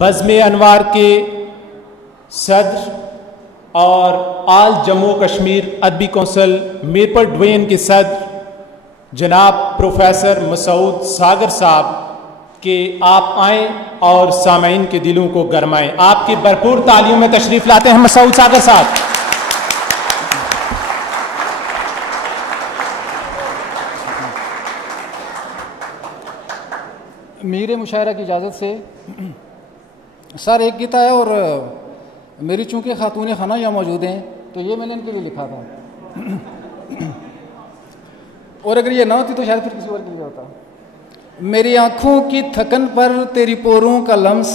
बज़्म अनवार के सदर और आल जम्मू कश्मीर अदबी कौंसिल मीरपुर डिवीजन के सदर जनाब प्रोफेसर मसूद सागर साहब कि आप आएँ और सामीन के दिलों को गरमाएं। आपकी भरपूर तालियों में तशरीफ़ लाते हैं मसूद सागर साहब। मीरे मुशायरा की इजाज़त से सर एक गीता है और मेरी चूँकि खातून खाना यहाँ मौजूद हैं तो ये मैंने इनके लिए लिखा था और अगर ये ना होती तो शायद फिर किसी और के लिए होता। मेरी आँखों की थकन पर तेरी पोरों का लम्स,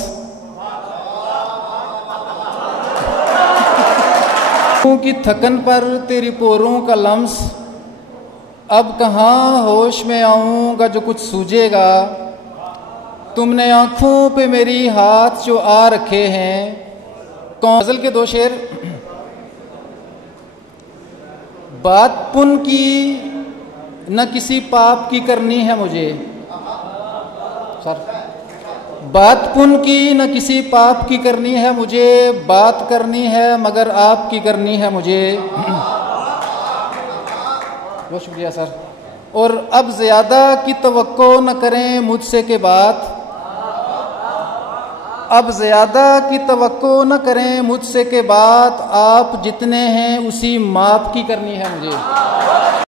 आँखों की थकन पर तेरी पोरों का लम्स, अब कहाँ होश में आऊँगा जो कुछ सूझेगा। तुमने आँखों पे मेरी हाथ जो आ रखे हैं। गज़ल के दो शेर। बात पुन की न किसी पाप की करनी है मुझे सर, बात पुन की न किसी पाप की करनी है मुझे, बात करनी है मगर आपकी करनी है मुझे। बहुत शुक्रिया सर। और अब ज़्यादा की तवक्को न करें मुझसे के बात, अब ज़्यादा की तवक्को न करें मुझसे के बात, आप जितने हैं उसी माप की करनी है मुझे।